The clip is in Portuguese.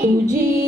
cheio de